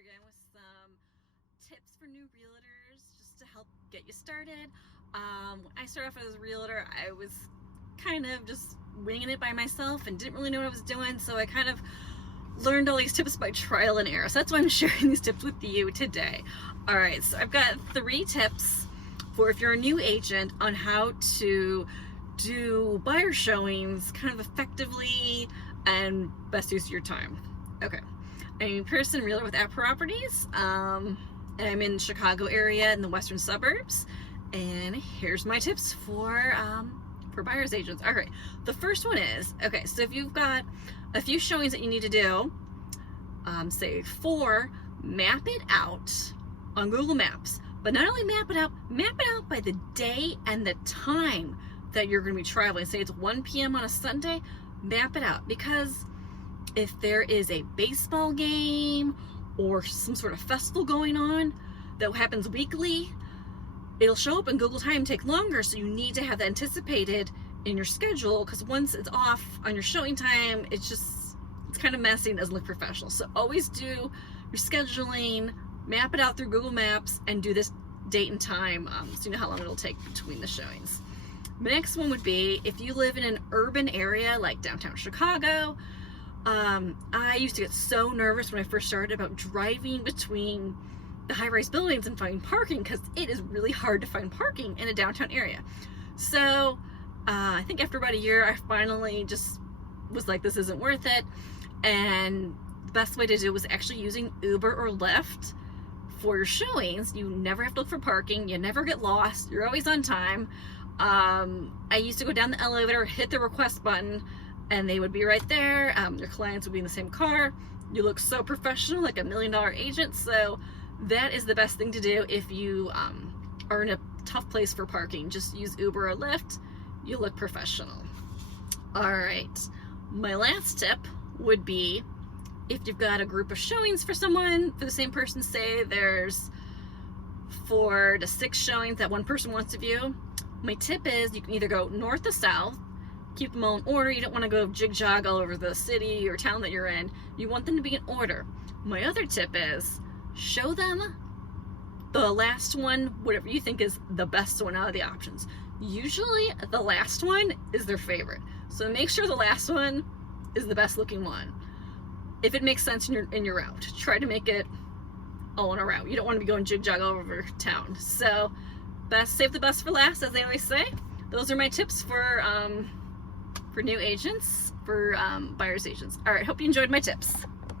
again with some tips for new realtors just to help get you started. When I started off as a realtor, I was kind of just winging it by myself and didn't really know what I was doing, so I kind of learned all these tips by trial and error. So that's why I'm sharing these tips with you today. Alright, so I've got 3 tips for if you're a new agent on how to do buyer showings kind of effectively and best use of your time. Okay, I'm Pearson, realtor with App Properties, and I'm in the Chicago area in the western suburbs. And here's my tips for buyer's agents. All right, the first one is, okay, so if you've got a few showings that you need to do, say 4, map it out on Google Maps. But not only map it out by the day and the time that you're going to be traveling. Say it's 1 p.m. on a Sunday, map it out, because if there is a baseball game or some sort of festival going on that happens weekly, it'll show up in Google Time, take longer, so you need to have that anticipated in your schedule, because once it's off on your showing time, it's kind of messy and doesn't look professional. So always do your scheduling, map it out through Google Maps, and do this date and time so you know how long it'll take between the showings. The next one would be if you live in an urban area like downtown Chicago. I used to get so nervous when I first started about driving between the high-rise buildings and finding parking, because it is really hard to find parking in a downtown area. So I think after about a year, I finally just was like, this isn't worth it. And the best way to do it was actually using Uber or Lyft for your showings. You never have to look for parking. You never get lost. You're always on time. I used to go down the elevator, hit the request button, and they would be right there. Your clients would be in the same car. You look so professional, like $1 million agent. So that is the best thing to do if you are in a tough place for parking. Just use Uber or Lyft. You look professional. All right, my last tip would be if you've got a group of showings for someone, for the same person, say there's 4 to 6 showings that one person wants to view. My tip is you can either go north to south, keep them all in order. You don't want to go jig-jog all over the city or town that you're in. You want them to be in order. My other tip is show them the last one, whatever you think is the best one out of the options. Usually the last one is their favorite. So make sure the last one is the best looking one. If it makes sense in your route, try to make it all in a route. You don't want to be going jig-jog all over town. So save the best for last, as they always say. Those are my tips for new agents, for buyer's agents. All right, hope you enjoyed my tips.